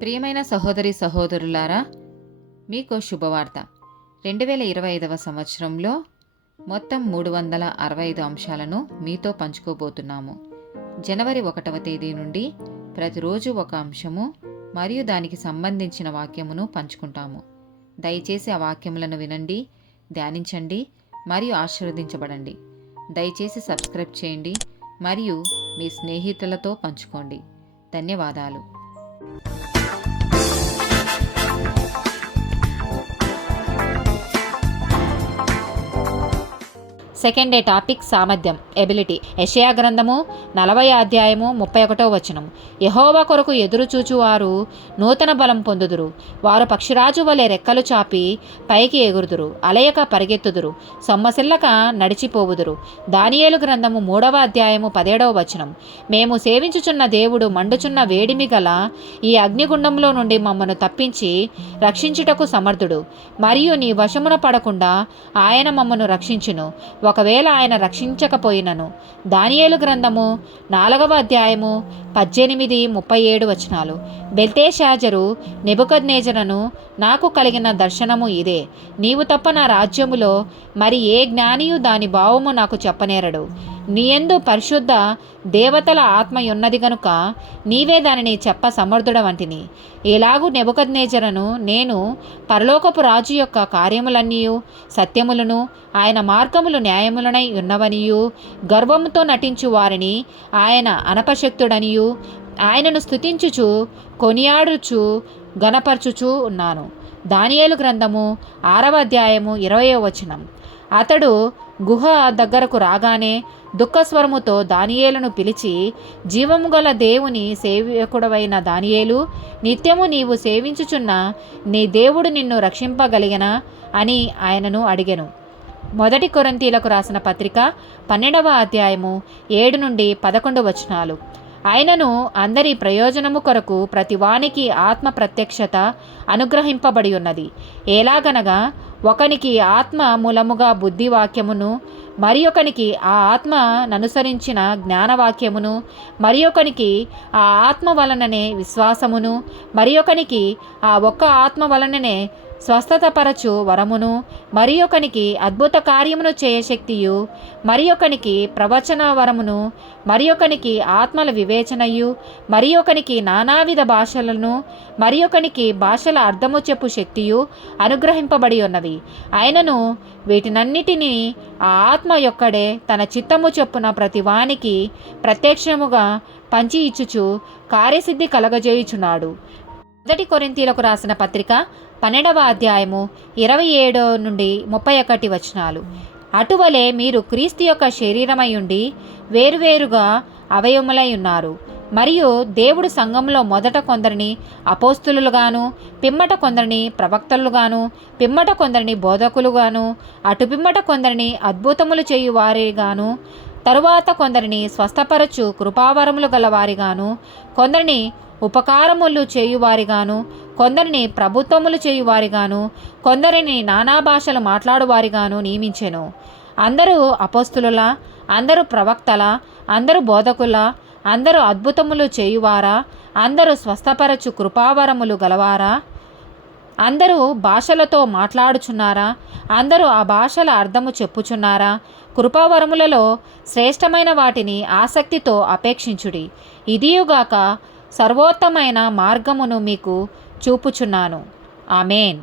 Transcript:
ప్రియమైన సహోదరి సహోదరులారా, మీకు శుభవార్త. 2025వ సంవత్సరంలో మొత్తం 365 అంశాలను మీతో పంచుకోబోతున్నాము. జనవరి 1వ తేదీ నుండి ప్రతిరోజు ఒక అంశము మరియు దానికి సంబంధించిన వాక్యమును పంచుకుంటాము. దయచేసి ఆ వాక్యములను వినండి, ధ్యానించండి మరియు ఆశీర్వదించబడండి. దయచేసి సబ్స్క్రైబ్ చేయండి మరియు మీ స్నేహితులతో పంచుకోండి. ధన్యవాదాలు. సెకండ్ డే టాపిక్ సామర్థ్యం, ఎబిలిటీ. యెషయా గ్రంథము 40వ అధ్యాయము 31వ వచనం. యెహోవా కొరకు ఎదురుచూచువారు నూతన బలం పొందుదురు. వారు పక్షిరాజు వలె రెక్కలు చాపి పైకి ఎగురుదురు, అలయక పరిగెత్తుదురు, సొమ్మసిల్లక నడిచిపోవుదురు. దానియేలు గ్రంథము 3వ అధ్యాయము 17వ వచనం. మేము సేవించుచున్న దేవుడు మండుచున్న వేడిమి గల ఈ అగ్నిగుండంలో నుండి మమ్మను తప్పించి రక్షించుటకు సమర్థుడు, మరియు నీ వశమున పడకుండా ఆయన మమ్మను రక్షించును, ఒకవేళ ఆయన రక్షించకపోయినను. దానియేలు గ్రంథము 4వ అధ్యాయము 18-37 వచనాలు. బెల్తెషాజరు నెబుకద్నెజరును, నాకు కలిగిన దర్శనము ఇదే, నీవు తప్ప నా రాజ్యములో మరి ఏ జ్ఞానియు దాని భావము నాకు చెప్పనేరడు. నీయందు పరిశుద్ధ దేవతల ఆత్మయున్నది గనుక నీవే దానిని చెప్ప సమర్థుడవంటిని. ఇలాగూ నెబుకద్నెజరును నేను పరలోకపు రాజు యొక్క కార్యములన్నీయు సత్యములను, ఆయన మార్గములు న్యాయములనై ఉన్నవనియు, గర్వముతో నటించు వారిని ఆయన అనపశక్తుడనియు, ఆయనను స్తుతించుచు కొనియాడుచు గణపరచుచు ఉన్నాను. దానియేలు గ్రంథము 6వ అధ్యాయము 20వ వచనం. అతడు గుహ దగ్గరకు రాగానే దుఃఖస్వరముతో దానియేలును పిలిచి, జీవము గల దేవుని సేవకుడవైన దానియేలు, నిత్యము నీవు సేవించుచున్న నీ దేవుడు నిన్ను రక్షింపగలిగనా అని ఆయనను అడిగెను. 1 కొరింథీయులకు రాసిన పత్రిక 12వ అధ్యాయము 7-11 వచనాలు. ఆయనను అందరి ప్రయోజనము కొరకు ప్రతివానికి ఆత్మ ప్రత్యక్షత అనుగ్రహింపబడి ఉన్నది. ఎలాగనగా ఒకనికి ఆత్మ మూలముగా బుద్ధివాక్యమును, మరి ఒకనికి ఆ ఆత్మ ననుసరించిన జ్ఞానవాక్యమును, మరి ఒకనికి ఆ ఆత్మ వలననే విశ్వాసమును, మరి ఒకనికి ఆ ఒక్క ఆత్మ వలననే స్వస్థతపరచు వరమును, మరి ఒకనికి అద్భుత కార్యమును చేయశక్తియు, మరి ఒకనికి ప్రవచన వరమును, మరి ఒకనికి ఆత్మల వివేచనయు, మరి ఒకనికి నానావిధ భాషలను, మరి ఒకనికి భాషల అర్థము చెప్పు శక్తియు అనుగ్రహింపబడి ఉన్నవి. ఆయనను వీటినన్నిటినీ ఆ ఆత్మ యొక్కడే తన చిత్తము చొప్పున ప్రతివానికి ప్రత్యక్షముగా పంచి ఇచ్చుచు కార్యసిద్ధి కలగజేయుచున్నాడు. 1 కొరింథీయులకు రాసిన పత్రిక 12వ అధ్యాయము 27-31 వచనాలు. అటువలే మీరు క్రీస్తు యొక్క శరీరమై ఉండి వేరువేరుగా అవయవములై ఉన్నారు. మరియు దేవుడు సంఘంలో మొదట కొందరిని అపోస్తులుగాను, పిమ్మట కొందరిని ప్రవక్తలుగాను, పిమ్మట కొందరిని బోధకులుగాను, అటు పిమ్మట కొందరిని అద్భుతములు చేయు వారిగాను, తరువాత కొందరిని స్వస్థపరచు కృపావరములు గలవారిగాను, కొందరిని ఉపకారములు చేయువారిగాను, కొందరిని ప్రభుత్వములు చేయువారిగాను, కొందరిని నానా భాషలు మాట్లాడువారిగాను నియమించెను. అందరూ అపోస్తులులా? అందరూ ప్రవక్తలా? అందరూ బోధకులా? అందరూ అద్భుతములు చేయువారా? అందరూ స్వస్థపరచు కృపావరములు గలవారా? అందరూ భాషలతో మాట్లాడుచున్నారా? అందరూ ఆ భాషల అర్థము చెప్పుచున్నారా? కృపావరములలో శ్రేష్టమైన వాటిని ఆసక్తితో అపేక్షించుడి. ఇదియుగాక సర్వోత్తమైన మార్గమును మీకు చూపుచున్నాను. ఆమేన్.